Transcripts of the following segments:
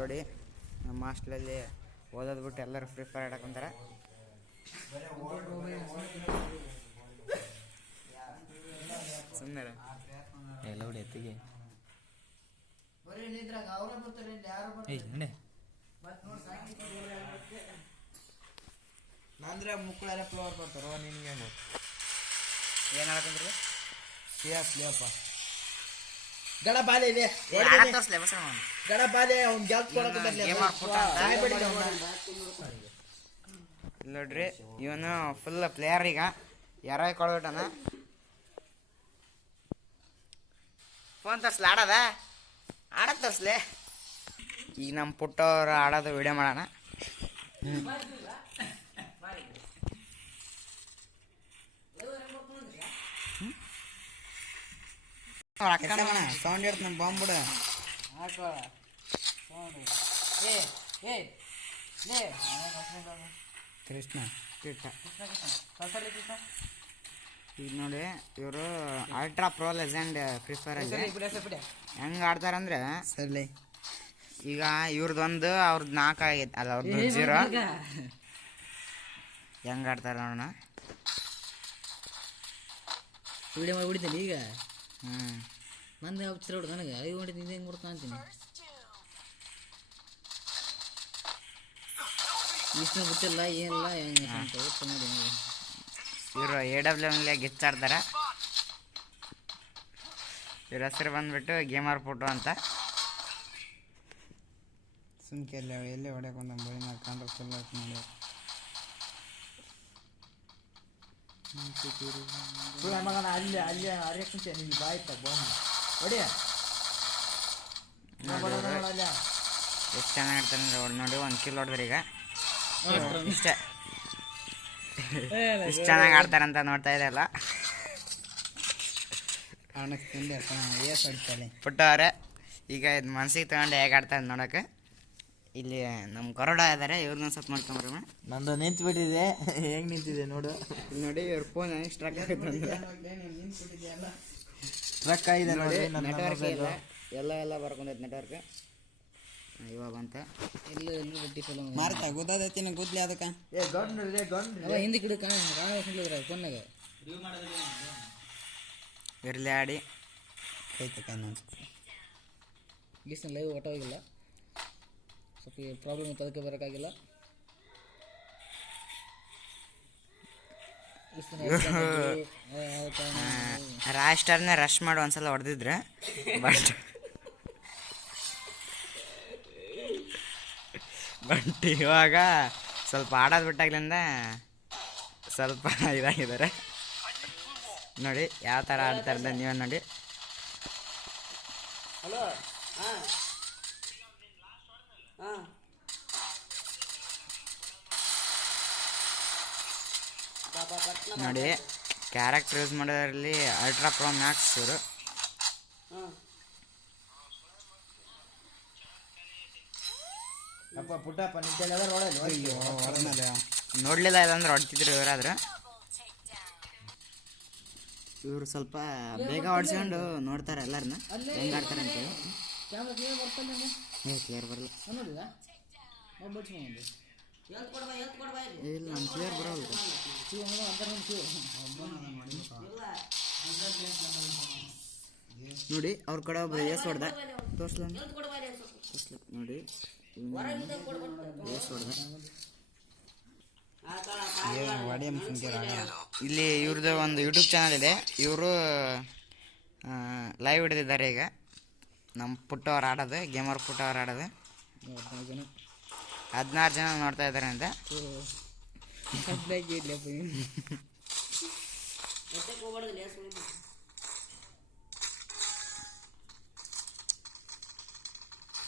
ನೋಡಿ ನಮ್ಮ ಹಾಸ್ಟೆಲಲ್ಲಿ ಓದೋದು ಬಿಟ್ಟು ಎಲ್ಲರೂ ಫ್ರೀ ಫೈರ್ ಆಡಕ್ಕಂತಾರೆ. ಸುಮ್ಮನೆ ಎಲ್ಲ ಹೊಡಿ ಎತ್ತಿಗೆ ನಂದ್ರೆ ಮುಕ್ಕಳೆಲ್ಲ ಫ್ಲವರ್ ಬರ್ತಾರೋ ನಿನಗೆ ಏನು ಆಡಕ್ಕಂದ್ರಿ ಸೇಸ್ಲಿಯಪ್ಪ ಗಡ ಬಾಲೆ ಇದೆ ಗಡ ಬಾಲೆ ಅವ್ನು ಗೆಲ್ತ್ ನೋಡ್ರಿ ಇವನು ಫುಲ್ ಪ್ಲೇಯರ್ ಈಗ ಯಾರೋ ಕೊಡ್ಬಿಟ್ಟನ. ಫೋನ್ ತರ್ಸ್ಲ ಆಡೋದು ತರ್ಸ್ಲೆ. ಈಗ ನಮ್ಮ ಪುಟ್ಟವ್ರು ಆಡೋದು ವಿಡಿಯೋ ಮಾಡೋಣ. ಸೌಂಡ್ ಇಡ್ತ ನಮ್ಮ ಬಾಂಬುಡ ಕೃಷ್ಣ ಈಗ ನೋಡಿ ಇವರು ultra pro legend free fire ಹೆಂಗೆ ಆಡ್ತಾರಂದ್ರೆ ಸರಿ ಈಗ ಇವ್ರದ್ದೊಂದು ಅವ್ರದ್ದು 4 ಆಗೈತೆ ಅಲ್ಲ ಅವ್ರದ್ದು 0. ಹೆಂಗೆ ಆಡ್ತಾರೆ ನೋಡೋಣ. ವಿಡಿಯೋ ಮಾಡಿ ಬಿಡ್ತೀನಿ ಈಗ. ನಂದು ಹಚ್ಚಿರ ಹೊಡ್ದು ನನಗೆ 5 ಗಂಟೆ ನಿಂದ ಹೆಂಗೆ ಬರ್ತಾ ಅಂತೀನಿ. ಇಷ್ಟು ಗೊತ್ತಿಲ್ಲ ಏನಿಲ್ಲ ಹೆಂಗೆ ಅಂತ ನೋಡಿ. ಇವರು AWM ಗಿಚ್ಚಾಡ್ತಾರೆ. ಇವ್ರ ಹೆಸರು ಬಂದ್ಬಿಟ್ಟು ಗೇಮರ್ ಫೋಟೋ ಅಂತ. ಸುಮ್ಕೆ ಎಲ್ಲಿ ಹೊಡೆಕೊಂಡು ಬಳಿ ಮಾಡಿ ಕಾಂಡ್ರೆ ಫುಲ್ ಮಾಡಿ ಮಗನ ಅಲ್ಲಿ ಅರಿಯಕ್ಕೆ ನಿನ್ನ ಬಾಯ್ತ ಬಾಂಬ್ ಹೊಡಿಯ ಎಷ್ಟು ಚೆನ್ನಾಗಿ ಆಡ್ತಾರೆ ಅಂದ್ರೆ ನೋಡಿ 1 ಕಿಲ್ ಹೊಡೆದ್ರಿ. ಈಗ ಇಷ್ಟೇ ಇಷ್ಟು ಚೆನ್ನಾಗಿ ಆಡ್ತಾರಂತ ನೋಡ್ತಾ ಇದೆಯಲ್ಲ. ಪುಟ್ಟವ್ರೆ ಈಗ ಇದು ಮನ್ಸಿಗೆ ತಗೊಂಡು ಹೇಗೆ ಆಡ್ತಾರೆ ನೋಡೋಕೆ. ಇಲ್ಲಿ ನಮ್ಮ ಗರುಡ ಇದ್ದಾರೆ, ಇವ್ರನ್ನ ಸ್ವಲ್ಪ ಮಾಡ್ಕೊಂಬ್ರಿ. ನಂದು ನಿಂತು ಬಿಟ್ಟಿದೆ. ಹೆಂಗೆ ನಿಂತಿದೆ ನೋಡು. ಇಲ್ಲಿ ನೋಡಿ ಇವ್ರ ಫೋನ್ ಸ್ಟ್ರಕ್ ಆಗುತ್ತೆ. ಟ್ರಕ್ ಆಗಿದೆ ನೋಡಿ. ನೆಟ್ವರ್ಕ್ ಎಲ್ಲ ಬರ್ಕೊಂಡೈತೆ ನೆಟ್ವರ್ಕ್. ಇವಾಗ ಬಂತ ಎಲ್ಲೂ ಬಡ್ಡಿ ಫೋನ್ ಮಾರ್ತಾ ಗುದ್ದೈತಿನ ಗುದ್ಲಿ ಅದಕ್ಕೆ ಹಿಂದೆ ಗಿಡ ಕಾಣಿದ್ರೆ ಫೋನ್ನಾಗ ಇರ್ಲಿ ಆಡಿ ಕೈತಕ್ಕ ಗೀಸ್ನ ಲೈವ್ ಹೊಟ್ಟೋಗಿಲ್ಲ, ಸ್ವಲ್ಪ ಪ್ರಾಬ್ಲಮ್ ಇತ್ತು ಅದಕ್ಕೆ ಬರೋಕ್ಕಾಗಿಲ್ಲ. ರಾಸ್ಟರ್ನೇ ರಶ್ ಮಾಡಿ ಒಂದ್ಸಲ ಹೊಡೆದಿದ್ರೆ ಬಟ್ ಇವಾಗ ಸ್ವಲ್ಪ ಆಡೋದು ಬಿಟ್ಟಾಗ್ಲಿಂದ ಸ್ವಲ್ಪ ಇದಾಗಿದ್ದಾರೆ. ನೋಡಿ ಯಾವ ಥರ ಆಡ್ತಾರೆ ನೀವೇ ನೋಡಿ. ನೋಡಿ ಕ್ಯಾರೆಕ್ಟರ್ ಯೂಸ್ ಮಾಡೋದ್ರಲ್ಲಿ ಅಲ್ಟ್ರಾ ಪ್ರೋ ಮ್ಯಾಕ್ಸ್ ಇವರು. ನೋಡ್ಲಿಲ್ಲ ಇದಂದ್ರೆ ಹೊಡ್ತಿದ್ರು ಇವರಾದ್ರೆ. ಇವರು ಸ್ವಲ್ಪ ಬೇಗ ಹೊಡ್ಸ್ಕೊಂಡು ನೋಡ್ತಾರೆ ಎಲ್ಲರನ್ನ ಹೆಂಗೆ ಆಡ್ತಾರೆ ಅಂತೇಳಿ. ಕ್ಲಿಯರ್ ಬರಲ್ಲ. ಇಲ್ಲ ನಮ್ಮ ಕ್ಲಿಯರ್ ಬರೋಲ್ಲ. ನೋಡಿ ಅವ್ರ ಕಡೆ ಒಬ್ಬರು ಏಸ್ ಹೊಡ್ದ ತೋರ್ಸ್ಲ ನೋಡಿ. ಏಸ್ ಹೊಡ್ದ ಇಲ್ಲಿ ಇವ್ರದ್ದು ಒಂದು ಯೂಟ್ಯೂಬ್ ಚಾನಲ್ ಇದೆ. ಇವರು ಲೈವ್ ಹಿಡಿದಿದ್ದಾರೆ ಈಗ. ನಮ್ಮ ಪುಟ್ಟವ್ರು ಆಡೋದು ಗೇಮರ್ ಪುಟ್ಟವ್ರು ಆಡೋದು 16 ಜನ ನೋಡ್ತಾ ಇದ್ದಾರೆ ಅಂತ.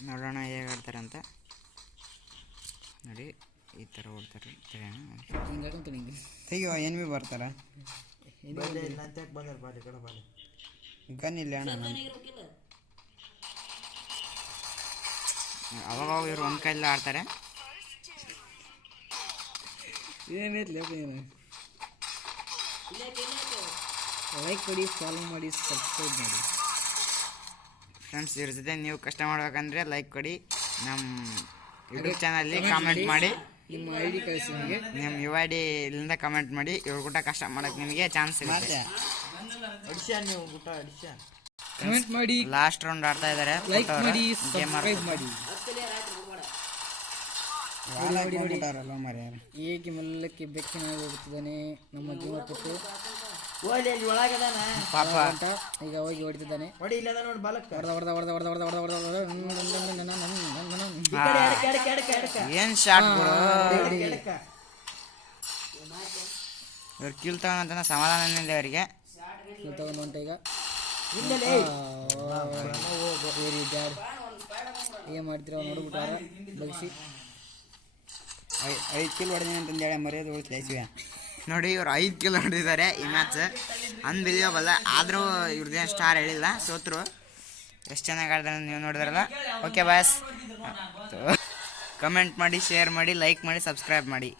ನೋಡೋಣ ಹೇಗೆ ಆಡ್ತಾರೆ ಅಂತ. ನೋಡಿ ಈ ಥರ ಓಡ್ತಾರೆ. ತೆಗಿಯೋ ಎನ್ಮಿ ಬರ್ತಾರ ಗನ್ ಇಲ್ಲ ಅಣ್ಣ. ಅವಾಗ ಇವರು ಒಂದು ಕೈಲಿ ಆಡ್ತಾರೆ. ಲೈಕ್ ಕೊಡಿ, ಫಾಲೋ ಮಾಡಿ, ಸಬ್ಸ್ಕ್ರೈಬ್ ಮಾಡಿ ಫ್ರೆಂಡ್ಸ್. ಇವ್ರ ಜೊತೆ ನೀವು ಕಷ್ಟ ಮಾಡ್ಬೇಕಂದ್ರೆ ಲೈಕ್ ಕೊಡಿ, ನಮ್ಮ ಯೂಟ್ಯೂಬ್ ಚಾನಲ್ಲಿ ಕಾಮೆಂಟ್ ಮಾಡಿ, ನಿಮ್ಮ ಐ ಡಿ ಕಳಿಸಿ ನನಗೆ. ನಿಮ್ಮ ಯು ಐ ಡಿ ಇಲ್ಲಿಂದ ಕಮೆಂಟ್ ಮಾಡಿ. ಇವ್ರ ಊಟ ಕಷ್ಟ ಮಾಡಕ್ಕೆ ನಿಮಗೆ ಚಾನ್ಸ್ ಇರುತ್ತೆ. ಅಡಿಷನ್ ನೀವು ಊಟ ಅಡಿಷನ್ ಕಮೆಂಟ್ ಮಾಡಿ, ಲಾಸ್ಟ್ ರೌಂಡ್ ಆಡ್ತಾ ಇದ್ದಾರೆ. ಲೈಕ್ ಮಾಡಿ, ಸಬ್ಸ್ಕ್ರೈಬ್ ಮಾಡಿ. ಹೇಗೆ ಮೆಲ್ಲಕ್ಕೆ ಬೆಕ್ಕಿನಾಗಿ ಹೋಗುತ್ತಿದ್ದಾನೆ ನಮ್ಮ ಜೀವ ಕೊಟ್ಟು. ಓಡಿ ಅಲ್ಲಿ ಒಳಗದಾನ ಪಾಪ ಅಂತ ಈಗ ಹೋಗಿ ಹೊಡಿತಿದ್ದಾನೆ. ಹೊಡಿ ಇಲ್ಲದ ನೋಡಿ ಬಾಲಕ ಏನ್ ಶಾಟ್ ಗುರು. ಎಡಕ ಇವ್ರು ಕಿಲ್ ತಗೊಂಡ ಸಮಾಧಾನ ಇದೆ ಅವರಿಗೆ. ತಗೊಂಡು ಹೊಂಟ ಈಗ. ಹಿಂದಲೇ ವೆರಿ ಬ್ಯಾಡ್. ಏನು ಮಾಡ್ತೀರ ನೋಡ್ಬಿಟ್ಟಾರ ಬಗ್ಸಿ. 5 ಕಿಲ್ ಹೊಡೆದಿನಿ ಅಂತಂದು ಹೇಳಿ ಮರ್ಯಾದೆ ಉಳಿಸ್ಲೈಸಿವೆ. ನೋಡಿ ಇವ್ರು 5 ಕಿಲ್ ಹೊಡೆದಿದ್ದಾರೆ ಈ ಮ್ಯಾಚ್. ಅನ್ಬಿಲಿಯಬಲ್. ಆದರೂ ಇವ್ರದ್ದೇನು ಸ್ಟಾರ್ ಹೇಳಿಲ್ಲ, ಸೋತರು. ಎಷ್ಟು ಚೆನ್ನಾಗಿ ಆಡ್ತಾರೆ ನೀವು ನೋಡಿದ್ರಲ್ಲ. ಓಕೆ ಬಾಸ್, ಕಮೆಂಟ್ ಮಾಡಿ, ಶೇರ್ ಮಾಡಿ, ಲೈಕ್ ಮಾಡಿ, ಸಬ್ಸ್ಕ್ರೈಬ್ ಮಾಡಿ.